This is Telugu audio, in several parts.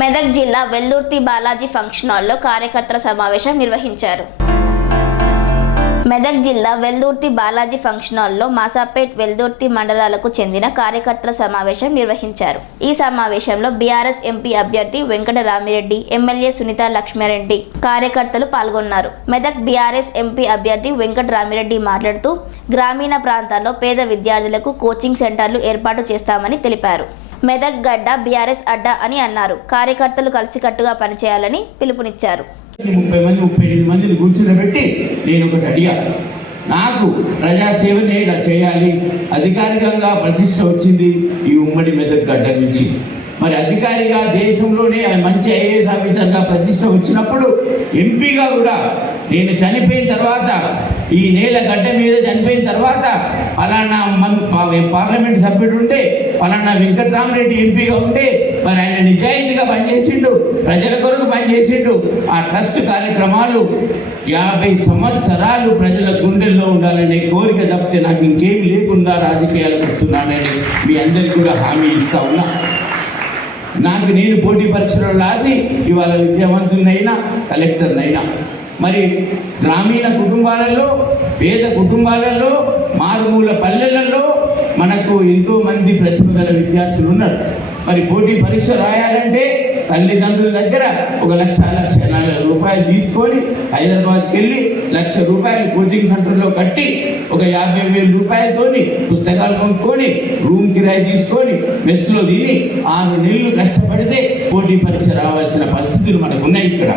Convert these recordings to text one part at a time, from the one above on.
మెదక్ జిల్లా వెల్దుర్తి బాలాజీ ఫంక్షన్ హాల్లో కార్యకర్తల సమావేశం నిర్వహించారు. మెదక్ జిల్లా వెల్దుర్తి బాలాజీ ఫంక్షన్ హాల్లో మాసాపేట్ వెల్దుర్తి మండలాలకు చెందిన కార్యకర్తల సమావేశం నిర్వహించారు. ఈ సమావేశంలో బీఆర్ఎస్ ఎంపీ అభ్యర్థి వెంకటరామిరెడ్డి, ఎమ్మెల్యే సునీత లక్ష్మారెడ్డి కార్యకర్తలు పాల్గొన్నారు. మెదక్ బీఆర్ఎస్ ఎంపీ అభ్యర్థి వెంకటరామిరెడ్డి మాట్లాడుతూ గ్రామీణ ప్రాంతాల్లో పేద విద్యార్థులకు కోచింగ్ సెంటర్లు ఏర్పాటు చేస్తామని తెలిపారు. మెదక్ గడ్డ బీఆర్ఎస్ అడ్డా అని అన్నారు. కార్యకర్తలు కలిసికట్టుగా పనిచేయాలని పిలుపునిచ్చారు. 30 మంది 35 మందిని కూర్చుండబెట్టి నేను ఒకటి అడిగా, నాకు ప్రజాసేవనే ఇలా చేయాలి, అధికారికంగా ప్రతిష్ట వచ్చింది ఈ ఉమ్మడి మెదక్ గడ్డ నుంచి. మరి అధికారిగా దేశంలోనే మంచి ఐఏఎస్ ఆఫీసర్గా ప్రతిష్ట వచ్చినప్పుడు ఎంపీగా కూడా నేను చనిపోయిన తర్వాత, ఈ నేల గడ్డ మీద చనిపోయిన తర్వాత పలానా పార్లమెంట్ సభ్యుడు ఉంటే, పలానా వెంకటరామరెడ్డి ఎంపీగా ఉంటే, మరి ఆయన నిజాయితీగా పనిచేసిండు, ప్రజల కొరకు పనిచేసిండు. ఆ ట్రస్ట్ కార్యక్రమాలు 50 సంవత్సరాలు ప్రజల గుండెల్లో ఉండాలనే కోరిక తప్పితే నాకు ఇంకేమి లేకుండా రాజకీయాలకు వస్తున్నానని మీ అందరికీ కూడా హామీ ఇస్తా ఉన్నా. నేను పోటీ పరీక్షలు రాసి ఇవాళ విద్యావంతునైనా, కలెక్టర్నైనా. మరి గ్రామీణ కుటుంబాలలో, పేద కుటుంబాలలో, మారుమూల పల్లెలలో మనకు ఎంతోమంది ప్రతిభ గల విద్యార్థులు ఉన్నారు. మరి పోటీ పరీక్ష రాయాలంటే తల్లిదండ్రుల దగ్గర 1,00,00,000 రూపాయలు తీసుకొని హైదరాబాద్కి వెళ్ళి 1,00,000 రూపాయలు కోచింగ్ సెంటర్లో కట్టి, 50,000 రూపాయలతోని పుస్తకాలు కొనుక్కొని, రూమ్ కిరాయి తీసుకొని, మెస్లో తిని 6 నెలలు కష్టపడితే పోటీ పరీక్ష రావాల్సిన పరిస్థితులు మనకు ఉన్నాయి ఇక్కడ.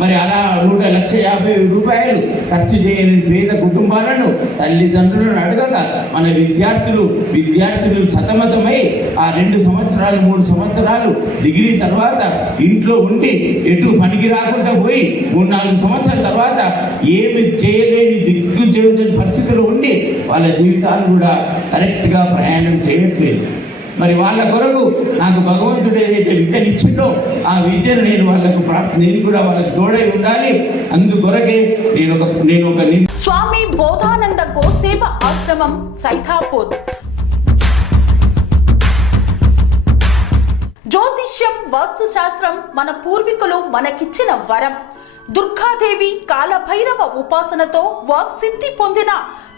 మరి అలా 1,50,000 రూపాయలు ఖర్చు చేయని పేద కుటుంబాలను, తల్లిదండ్రులను అడగక మన విద్యార్థులు సతమతమై ఆ 2 సంవత్సరాలు 3 సంవత్సరాలు డిగ్రీ తర్వాత ఇంట్లో ఉండి ఎటు పనికి రాకుండా పోయి 3-4 సంవత్సరాల తర్వాత ఏమి చేయలేని దిక్కు చేయలేని పరిస్థితుల్లో ఉండి వాళ్ళ జీవితాలు కూడా కరెక్ట్గా ప్రయాణం చేయట్లేదు. మరి వాళ్ళ కొరకు నాకు భగవంతుడు ఏదైతే విద్యనిచ్చిండో ఆ విద్యను నేను కూడా వాళ్ళకు తోడై ఉండాలి. అందుకొరకే నేను ఒక స్వామి బోధానంద గోసేవ ఆశ్రమం సైథాపూర్. జ్యోతిష్యం, వాస్తుశాస్త్రం మన పూర్వీకులు మనకిచ్చిన వరం. దుర్గాదేవి, కాలభైరవ ఉపాసనతో వాక్సిద్ధి పొందిన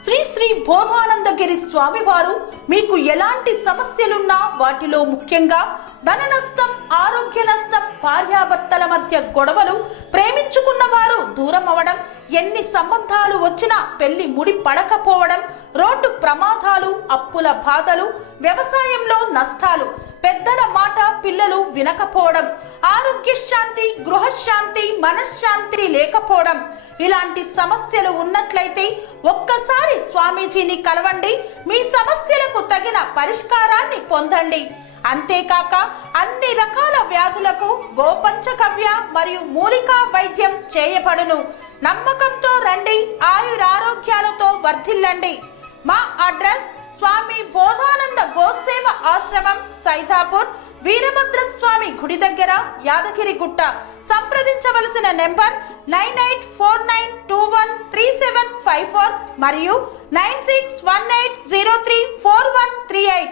శ్రీ శ్రీ బోధానందగిరి స్వామివారు మీకు ఎలాంటి సమస్యలున్నా, వాటిలో ముఖ్యంగా ధన నష్టం, ఆరోగ్య నష్టం, భార్యాభర్తల మధ్య గొడవలు, ప్రేమించుకున్న వారు దూరం అవడం, ఎన్ని సంబంధాలు వచ్చినా పెళ్లి ముడి పడకపోవడం, రోడ్డు ప్రమాదాలు, అప్పుల బాధలు, వ్యవసాయంలో నష్టాలు, పెద్దల మాట పిల్లలు వినకపోవడం, ఆరోగ్య శాంతి, గృహశాంతి, మనశ్శాంతి లేకపోవడం, ఇలాంటి సమస్యలు ఉన్నట్లయితే ఒక్కసారి స్వామీజీని కలవండి. మీ సమస్యలకు తగిన పరిష్కారాన్ని పొందండి. అంతేకాక అన్ని రకాల వ్యాధులకు గోపంచకవ్య మరియు మూలికా వైద్యం చేయబడును. నమ్మకంతో రండి, ఆయురారోగ్యాలతో వర్ధిల్లండి. మా అడ్రస్ స్వామి బోధానంద గోసేవ ఆశ్రమం, సైథాపూర్, వీరభద్రస్వామి గుడి దగ్గర, యాదగిరిగుట్ట. సంప్రదించవలసిన నెంబర్ 9849213754 మరియు 9618034138.